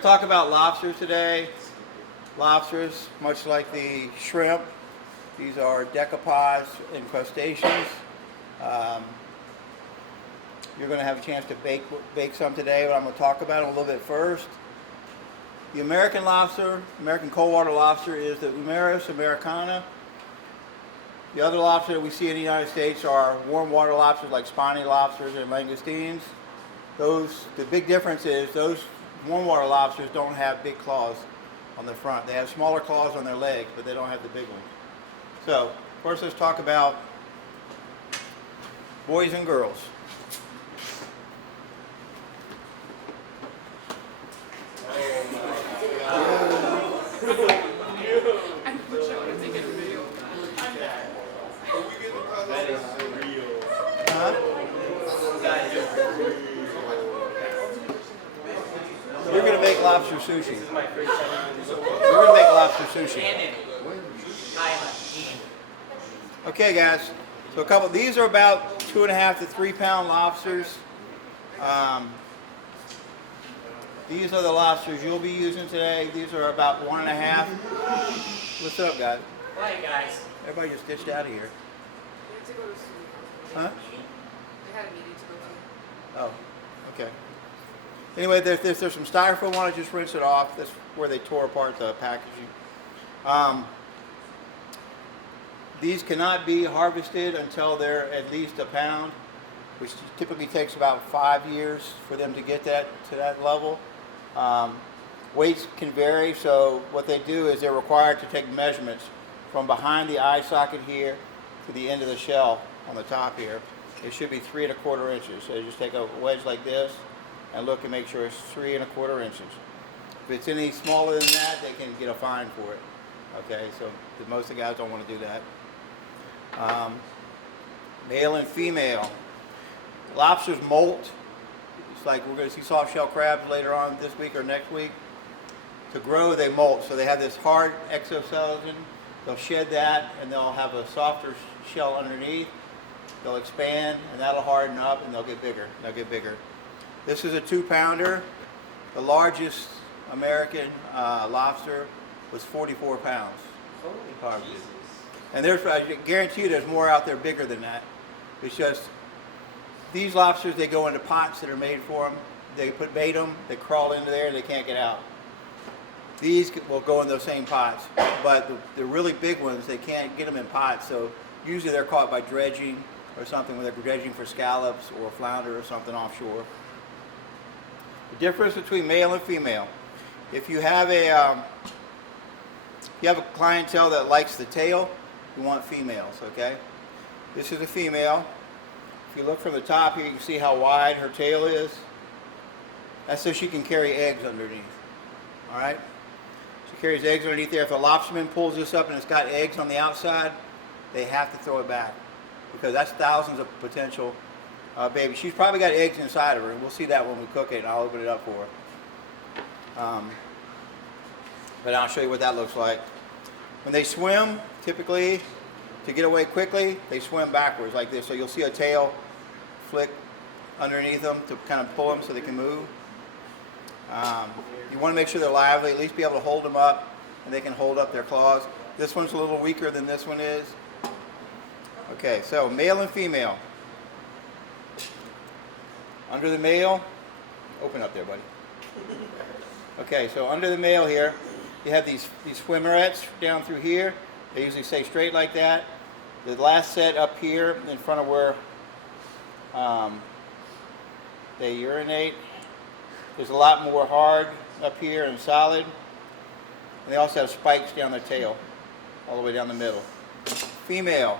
going to talk about lobsters today. Lobsters, much like the shrimp, these are decapods and crustaceans. You're going to have a chance to bake some today, but I'm going to talk about them a little bit first. The American lobster, American cold water lobster, is the Humerus americana. The other lobster that we see in the United States are warm water lobsters like spiny lobsters and langoustines. The big difference is those warm water lobsters don't have big claws on the front. They have smaller claws on their legs, but they don't have the big ones. So, first let's talk about boys and girls. We're going to make lobster sushi. We're going to make lobster sushi. Okay, guys. So these are about 2.5 to 3 pound lobsters. These are the lobsters you'll be using today. These are about 1.5. What's up, guys? Hi, guys. Everybody just ditched out of here. Huh? They had a meeting to go to. Oh, okay. Anyway, there's some styrofoam on it. Just rinse it off. That's where they tore apart the packaging. These cannot be harvested until they're at least a pound, which typically takes about 5 years for them to get to that level. Weights can vary, so what they do is they're required to take measurements from behind the eye socket here to the end of the shell on the top here. It should be 3 1/4 inches. So you just take a wedge like this and look and make sure it's 3 1/4 inches. If it's any smaller than that, they can get a fine for it. Okay, so most of the guys don't want to do that. Male and female. Lobsters molt. It's like we're going to see soft shell crabs later on this week or next week. To grow, they molt. So they have this hard exoskeleton. They'll shed that and they'll have a softer shell underneath. They'll expand and that'll harden up and they'll get bigger. This is a 2-pounder. The largest American lobster was 44 pounds. Holy Jesus. And I guarantee you there's more out there bigger than that. It's just these lobsters, they go into pots that are made for them. They bait them, they crawl into there, and they can't get out. These will go in those same pots, but the really big ones, they can't get them in pots. So usually they're caught by dredging or something, when they're dredging for scallops or flounder or something offshore. The difference between male and female. If you have a clientele that likes the tail, you want females, okay? This is a female. If you look from the top here, you can see how wide her tail is. That's so she can carry eggs underneath, all right? She carries eggs underneath there. If a lobsterman pulls this up and it's got eggs on the outside, they have to throw it back because that's thousands of potential babies. She's probably got eggs inside of her, and we'll see that when we cook it, and I'll open it up for her. But I'll show you what that looks like. When they swim, typically, to get away quickly, they swim backwards like this. So you'll see a tail flick underneath them to kind of pull them so they can move. You want to make sure they're lively, at least be able to hold them up, and they can hold up their claws. This one's a little weaker than this one is. Okay, so male and female. Under the male, open up there, buddy. Okay, so under the male here, you have these swimmerets down through here. They usually stay straight like that. The last set up here in front of where they urinate, there's a lot more hard up here and solid. And they also have spikes down their tail, all the way down the middle. Female.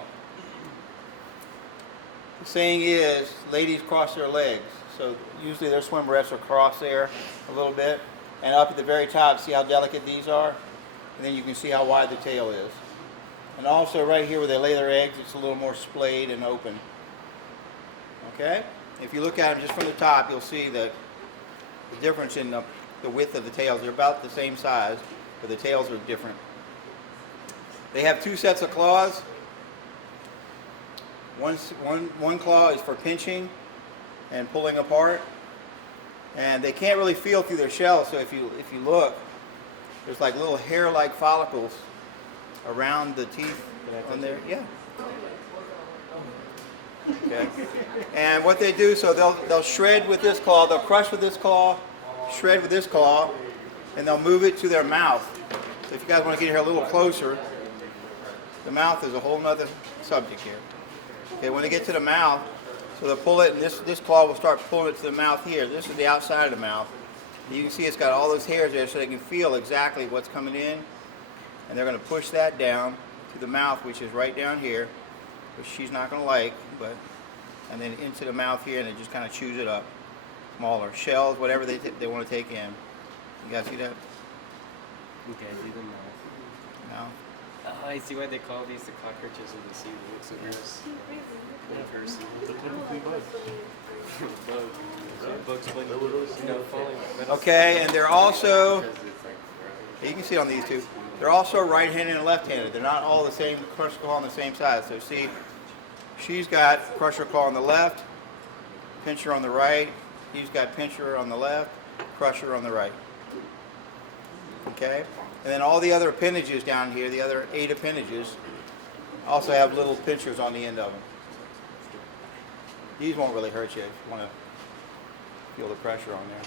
The saying is, ladies cross their legs. So usually their swimmerets are crossed there a little bit. And up at the very top, see how delicate these are? And then you can see how wide the tail is. And also right here where they lay their eggs, it's a little more splayed and open. Okay? If you look at them just from the top, you'll see the difference in the width of the tails. They're about the same size, but the tails are different. They have 2 sets of claws. One claw is for pinching and pulling apart. And they can't really feel through their shell, so if you look, there's like little hair-like follicles around the teeth on there. Yeah. Okay. And what they do, so they'll shred with this claw, they'll crush with this claw, shred with this claw, and they'll move it to their mouth. So if you guys want to get here a little closer, the mouth is a whole nother subject here. Okay, when they get to the mouth, so they'll pull it, and this claw will start pulling it to the mouth here. This is the outside of the mouth. You can see it's got all those hairs there, so they can feel exactly what's coming in. And they're going to push that down to the mouth, which is right down here, which she's not going to like, and then into the mouth here, and it just kind of chews it up. Smaller shells, whatever they want to take in. You guys see that? Okay, I see them now. No? I see why they call these the cockroaches of the sea. Looks like one person. Bugs falling. Okay, and they're also, you can see on these two, they're also right-handed and left-handed. They're not all the same crusher claw on the same side. So see, she's got crusher claw on the left, pincher on the right. He's got pincher on the left, crusher on the right. Okay? And then all the other appendages down here, the other 8 appendages, also have little pinchers on the end of them. These won't really hurt you if you want to feel the pressure on there.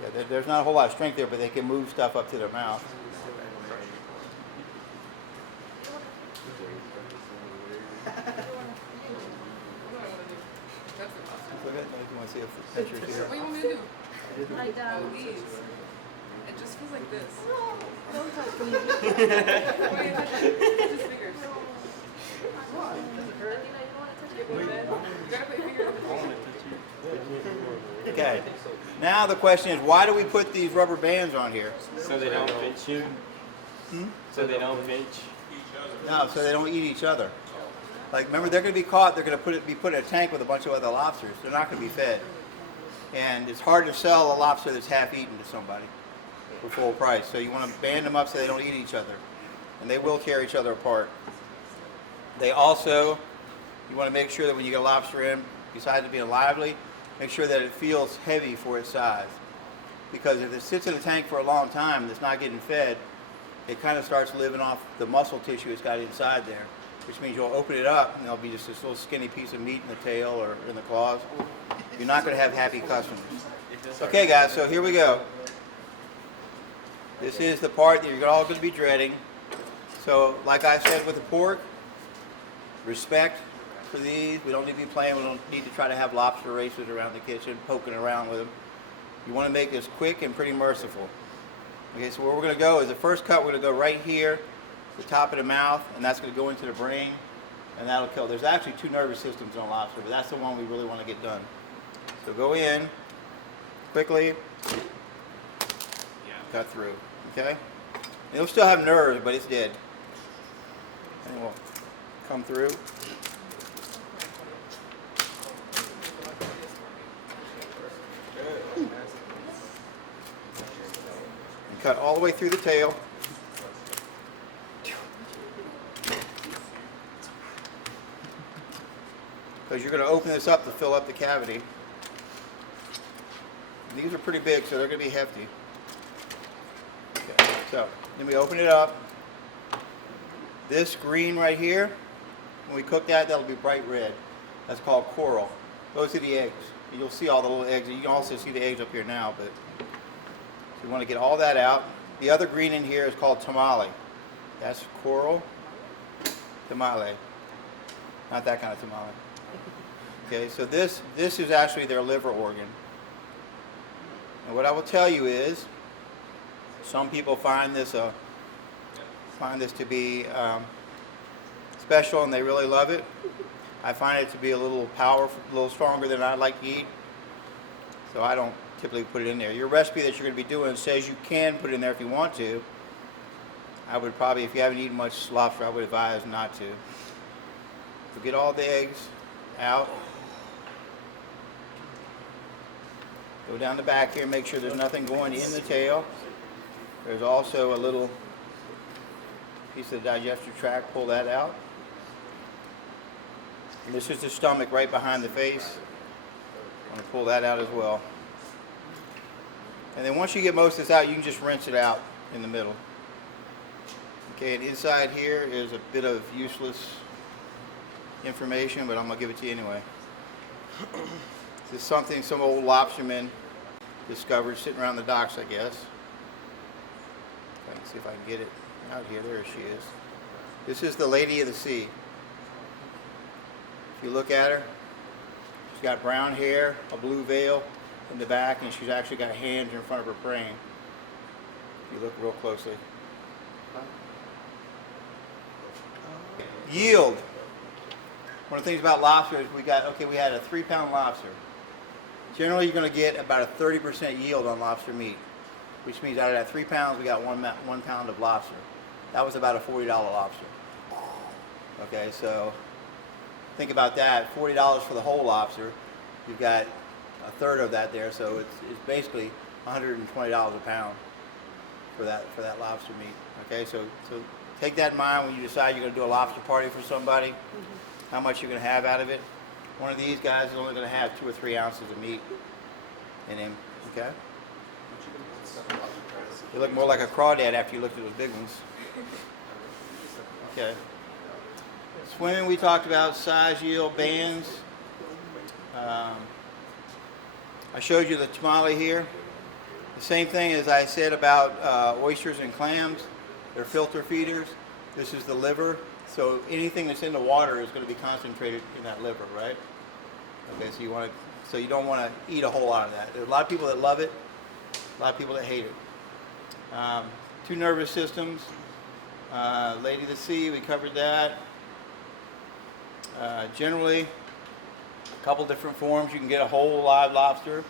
Yeah, there's not a whole lot of strength there, but they can move stuff up to their mouth. Look at it, if you want to see if the picture's here. What do you want me to do? Lie down. These. It just feels like this. Don't touch me. Wait, just fingers. What? Does it hurt? You gotta put your finger on the Okay. Now the question is, why do we put these rubber bands on here? So they don't pinch you? So they don't pinch? No, so they don't eat each other. Like, remember, they're going to be caught. They're going to be put in a tank with a bunch of other lobsters. They're not going to be fed. And it's hard to sell a lobster that's half-eaten to somebody for full price. So you want to band them up so they don't eat each other. And they will tear each other apart. They also, you want to make sure that when you get a lobster in, besides it being lively, make sure that it feels heavy for its size. Because if it sits in a tank for a long time and it's not getting fed, it kind of starts living off the muscle tissue it's got inside there. Which means you'll open it up and there'll be just this little skinny piece of meat in the tail or in the claws. You're not going to have happy customers. Okay guys, so here we go. This is the part that you're all going to be dreading. So like I said with the pork, respect for these. We don't need to be playing. We don't need to try to have lobster races around the kitchen, poking around with them. You want to make this quick and pretty merciful. Okay, so where we're going to go is the first cut, we're going to go right here, the top of the mouth, and that's going to go into the brain, and that'll kill. There's actually 2 nervous systems on lobster, but that's the one we really want to get done. So go in, quickly, cut through, okay? It'll still have nerves, but it's dead. And we'll come through. And cut all the way through the tail. Because you're going to open this up to fill up the cavity. And these are pretty big, so they're going to be hefty. Okay, so then we open it up. This green right here, when we cook that, that'll be bright red. That's called coral. Those are the eggs. You'll see all the little eggs. You can also see the eggs up here now, but so you want to get all that out. The other green in here is called tamale. That's coral tamale. Not that kind of tamale. Okay, so this is actually their liver organ. And what I will tell you is, some people find this to be special and they really love it. I find it to be a little powerful, a little stronger than I like to eat. So I don't typically put it in there. Your recipe that you're going to be doing says you can put it in there if you want to. I would probably, if you haven't eaten much lobster, I would advise not to. So get all the eggs out. Go down the back here, make sure there's nothing going in the tail. There's also a little piece of the digestive tract, pull that out. And this is the stomach right behind the face. I'm going to pull that out as well. And then once you get most of this out, you can just rinse it out in the middle. Okay, and inside here is a bit of useless information, but I'm going to give it to you anyway. This is something some old lobstermen discovered sitting around the docks, I guess. If I can see if I can get it out here. There she is. This is the Lady of the Sea. If you look at her, she's got brown hair, a blue veil in the back, and she's actually got hands in front of her praying. If you look real closely. Yield. One of the things about lobster is we had a 3-pound lobster. Generally, you're going to get about a 30% yield on lobster meat, which means out of that 3 pounds, we got 1 pound of lobster. That was about a $40 lobster. Okay, so think about that. $40 for the whole lobster. You've got a third of that there, so it's basically $120 a pound for that lobster meat. Okay, so take that in mind when you decide you're going to do a lobster party for somebody. How much you're going to have out of it. One of these guys is only going to have 2 or 3 ounces of meat in him. Okay. You look more like a crawdad after you looked at those big ones. Okay. Swimming, we talked about size, yield, bands. I showed you the tamale here. The same thing as I said about oysters and clams. They're filter feeders. This is the liver. So anything that's in the water is going to be concentrated in that liver, right? Okay, so you don't want to eat a whole lot of that. There's a lot of people that love it, a lot of people that hate it. 2 nervous systems. Lady of the Sea, we covered that. Generally, a couple different forms. You can get a whole live lobster.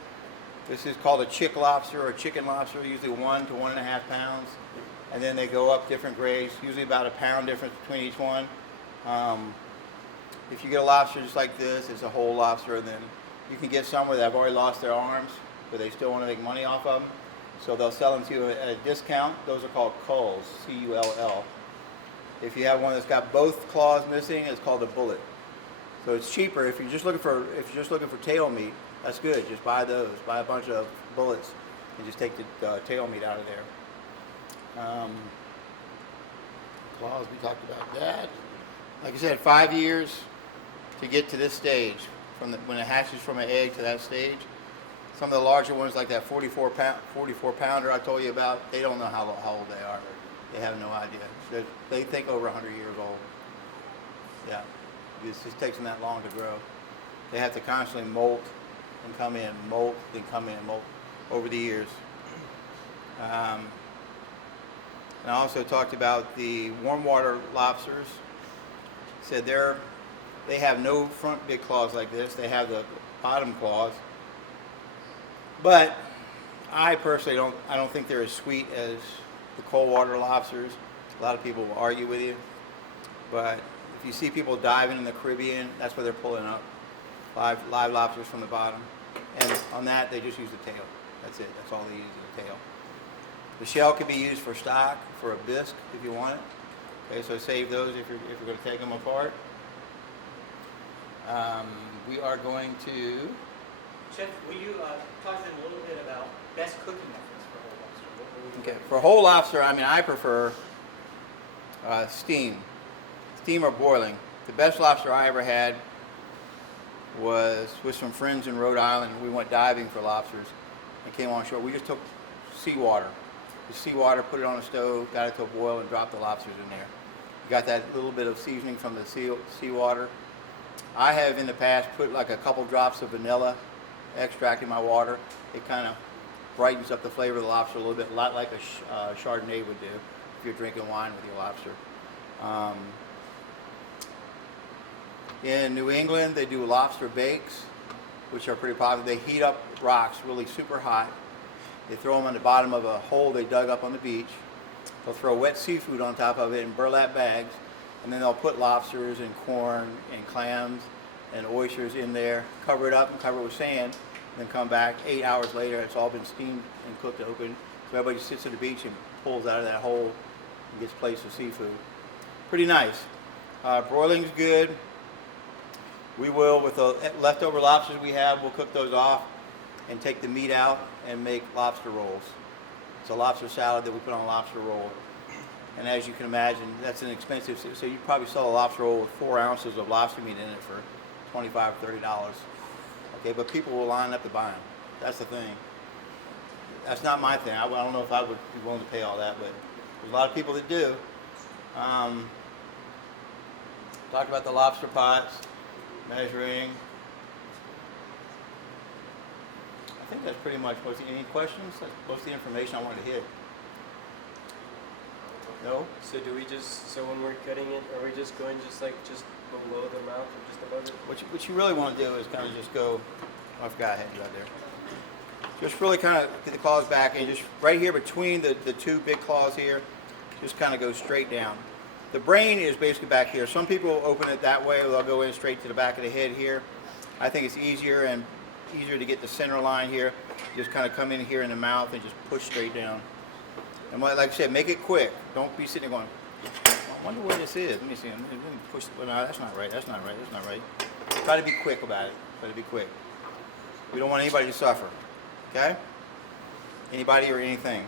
This is called a chick lobster or chicken lobster, usually 1 to 1.5 pounds. And then they go up different grades, usually about a pound difference between each one. If you get a lobster just like this, it's a whole lobster, and then you can get some where they've already lost their arms, but they still want to make money off of them. So they'll sell them to you at a discount. Those are called culls, C-U-L-L. If you have one that's got both claws missing, it's called a bullet. So it's cheaper if you're just looking for tail meat. That's good. Just buy those. Buy a bunch of bullets and just take the tail meat out of there. Claws, we talked about that. Like I said, 5 years to get to this stage, when it hatches from an egg to that stage. Some of the larger ones, like that 44 pounder I told you about, they don't know how old they are. They have no idea. They think over 100 years old. Yeah, it just takes them that long to grow. They have to constantly molt and come in, molt, then come in, molt over the years. And I also talked about the warm water lobsters. Said they have no front big claws like this. They have the bottom claws. But I personally don't think they're as sweet as the cold water lobsters. A lot of people will argue with you. But if you see people diving in the Caribbean, that's where they're pulling up live lobsters from the bottom. And on that, they just use the tail. That's it. That's all they use is the tail. The shell can be used for stock, for a bisque if you want it. Okay, so save those if you're going to take them apart. We are going to. Chef, will you talk to them a little bit about best cooking methods for whole lobster? Okay, for whole lobster, I prefer steam or boiling. The best lobster I ever had was with some friends in Rhode Island. We went diving for lobsters and came on shore. We just took seawater. The seawater, put it on a stove, got it to a boil, and dropped the lobsters in there. You got that little bit of seasoning from the seawater. I have in the past put like a couple drops of vanilla extract in my water. It kind of brightens up the flavor of the lobster a little bit, a lot like a Chardonnay would do if you're drinking wine with your lobster. In New England, they do lobster bakes, which are pretty popular. They heat up rocks really super hot. They throw them on the bottom of a hole they dug up on the beach. They'll throw wet seafood on top of it in burlap bags, and then they'll put lobsters and corn and clams and oysters in there, cover it up and cover it with sand, and then come back 8 hours later. It's all been steamed and cooked open. So everybody sits at the beach and pulls out of that hole and gets plates of seafood. Pretty nice. Broiling's good. We will, with the leftover lobsters we have, we'll cook those off and take the meat out and make lobster rolls. It's a lobster salad that we put on a lobster roll. And as you can imagine, that's inexpensive. So you probably sell a lobster roll with 4 ounces of lobster meat in it for $25 or $30. Okay, but people will line up to buy them. That's the thing. That's not my thing. I don't know if I would be willing to pay all that, but there's a lot of people that do. Talked about the lobster pots, measuring. I think that's pretty much most. Any questions? That's most of the information I wanted to hit. No? So do we just, so when we're cutting it, are we just going just below the mouth or just above it? What you really want to do is kind of just go, oh, I forgot I had you out there. Just really kind of get the claws back and just right here between the two big claws here, just kind of go straight down. The brain is basically back here. Some people open it that way, they'll go in straight to the back of the head here. I think it's easier to get the center line here. Just kind of come in here in the mouth and just push straight down. And like I said, make it quick. Don't be sitting there going, I wonder where this is. Let me see. Let me push. Well, no, that's not right. That's not right. That's not right. Try to be quick about it. Try to be quick. We don't want anybody to suffer. Okay? Anybody or anything.